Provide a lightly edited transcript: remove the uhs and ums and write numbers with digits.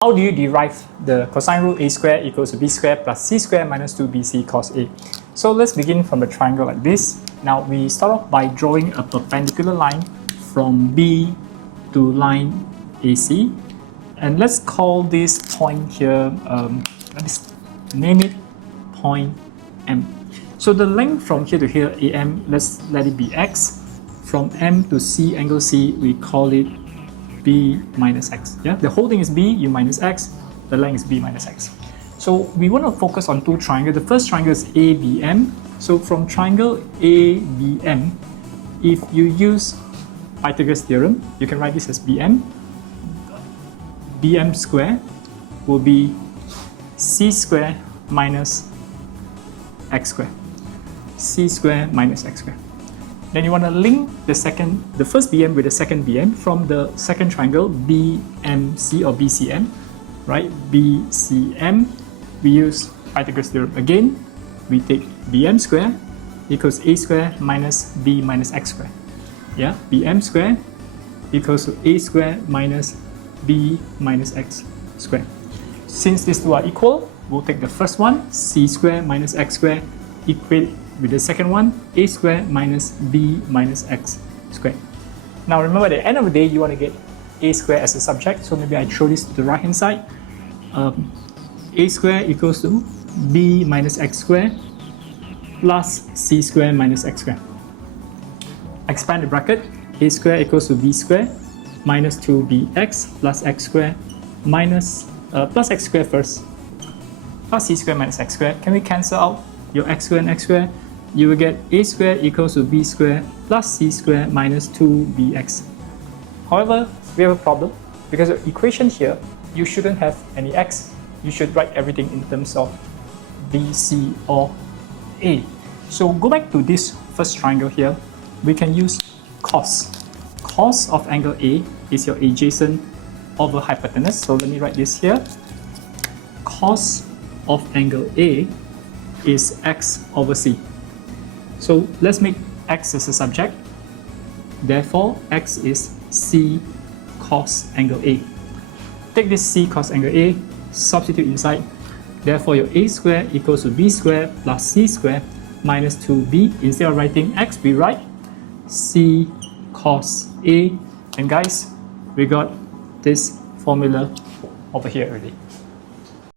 How do you derive the cosine rule a squared equals to b squared plus c squared minus 2bc cos a? So let's begin from a triangle like this. Now we start off by drawing a perpendicular line from B to line AC. And let's call this point here, let's name it point M. So the length from here to here, AM, let's let it be x. From M to C, angle C, we call it B minus x. Yeah, the whole thing is B, you minus x, the length is B minus x. So we want to focus on two triangles. The first triangle is ABM. So from triangle ABM, if you use Pythagoras theorem, you can write this as BM. BM square will be C square minus x square. C square minus x square. Then you want to link the first BM with the second BM from the second triangle BMC or BCM, right? BCM, we use Pythagoras theorem again. We take BM square equals A square minus B minus x square. Yeah, BM square equals to A square minus B minus x square. Since these two are equal, we'll take the first one, C square minus x square, equate with the second one, A square minus B minus x square. Now remember, at the end of the day, you want to get A square as a subject, so maybe I throw this to the right hand side. A square equals to B minus x square plus C square minus x square. Expand the bracket, A square equals to B square minus 2bx plus x square minus, plus x square first, plus C square minus x square. Can we cancel out your x square and x square? You will get A square equals to B square plus C square minus 2bx. However, we have a problem because the equation here, you shouldn't have any x. You should write everything in terms of B, C, or A. So go back to this first triangle here. We can use cos. Cos of angle A is your adjacent over hypotenuse. So let me write this here. Cos of angle A is x over c. So let's make x as a subject. Therefore, x is c cos angle A. Take this c cos angle A, substitute inside. Therefore, your A square equals to B square plus C square minus 2B. Instead of writing x, we write c cos A. And guys, we got this formula over here already.